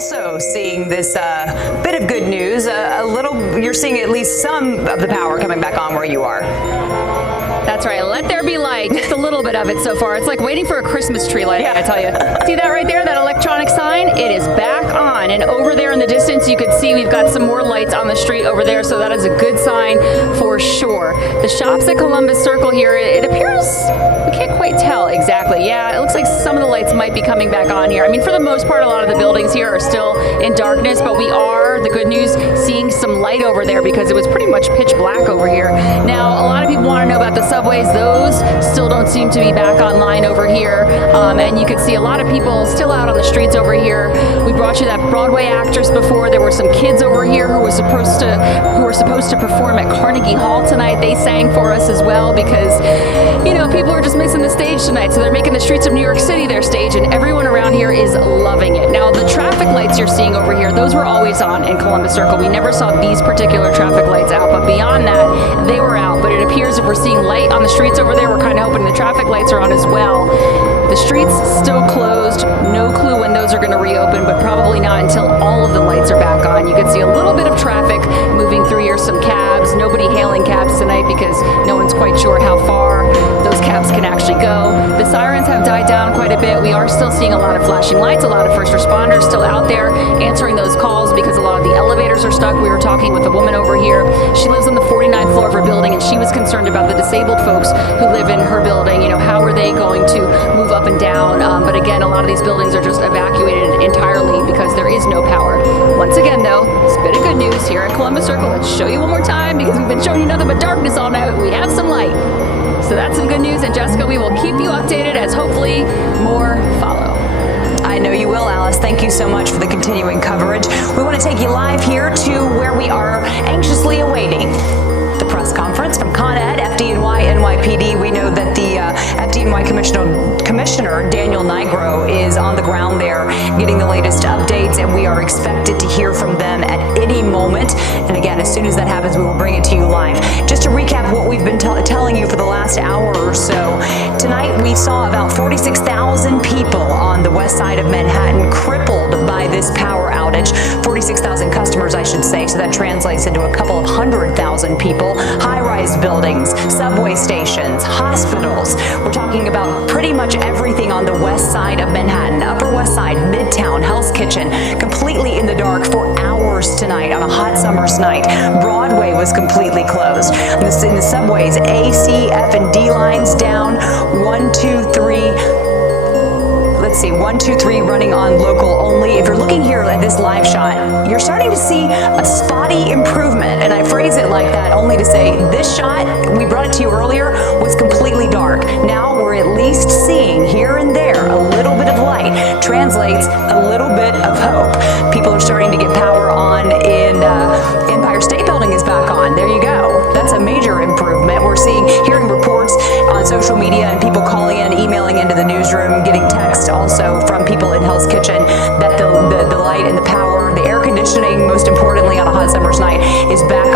also seeing this bit of good news. You're seeing at least some of the power coming back on where you are. That's right. Let there be light. Just a little bit of it so far. It's like waiting for a Christmas tree lighting, I tell you. See that right there, that electronic sign? It is back on. And over there in the distance, you can see we've got some more lights on the street over there. So that is a good sign for sure. The shops at Columbus Circle here, it appears, we can't quite tell exactly. Yeah, it looks like some of the lights might be coming back on here. I mean, for the most part, a lot of the buildings here are still in darkness, but we are, the good news, seeing some light over there because it was pretty much pitch black over here. Now, a lot of people want to know about the subways. Those still don't seem to be back online over here. And you can see a lot of people still out on the streets over here. We brought you that Broadway actress before. There were some kids over here who were supposed to perform at Carnegie Hall tonight. They sang for us as well because, you know, people are just missing the stage tonight. So they're making the streets of New York City their stage, and everyone around here is loving it. Now, the traffic lights you're seeing over here, those were always on in Columbus Circle. We never saw these particular traffic lights out, but beyond that, they were out. But it appears if we're seeing light on the streets over there, we're kind of hoping the traffic lights are on as well. The streets still closed. No clue when those are going to reopen, but probably not until all of the lights are back on. You can see a little bit of traffic moving through here, some cabs. Nobody hailing cabs tonight because no one's quite sure how far those cabs can actually go. The sirens have died down quite a bit. We are still seeing a lot of flashing lights, a lot of first responders still out there answering those calls because a lot of the elevators are stuck. We were talking with a woman over here. She lives on the 49th floor of her building, and she was concerned about the disabled folks who live in her building. You know, how are they going to move up and down? But again, a lot of these buildings are just evacuated entirely because there is no power. Once again, though, it's a bit of good news here at Columbus Circle. Let's show you one more time because we've been showing you nothing but darkness all night. We have some light. So that's some good news. And Jessica, we will keep you updated as hopefully more follow. I know you will, Alice. Thank you so much for the continuing coverage. We want to take you live here to where we are anxiously awaiting the press conference from Con Ed, FDNY, NYPD. We know that the FDNY Commissioner Daniel Nigro is on the ground there getting the latest updates, and we are expected to hear from them at any moment. And again, as soon as that happens, we will bring it to you live. Just to recap what we've been telling you for the last hour or so, tonight we saw about 46,000 people on the west side of Manhattan crippled by this power outage. 46,000 customers, I should say, so that translates into a couple of 100,000 people. High-rise buildings, subway stations, hospitals. We're talking about pretty much everything on the west side of Manhattan, Upper West Side, Midtown, Hell's Kitchen, completely in the dark for hours tonight on a hot summer's night. Broadway was completely closed. In the subways, A, C, F, and D lines down. 1, 2, 3. Let's see, 1, 2, 3 running on local only. If you're looking here at this live shot, you're starting to see a spotty improvement. And I phrase it like that only to say this shot, we brought it to you earlier, was completely dark. Now we're at least seeing here and there a little bit of light. Translates a little bit of hope. People are starting to get power on in Empire State Building is back on. There you go. That's a major improvement. We're hearing reports on social media and people calling in, emailing into the newsroom, getting text also from people in Hell's Kitchen that the light and the power, the air conditioning, most importantly on a hot summer's night, is back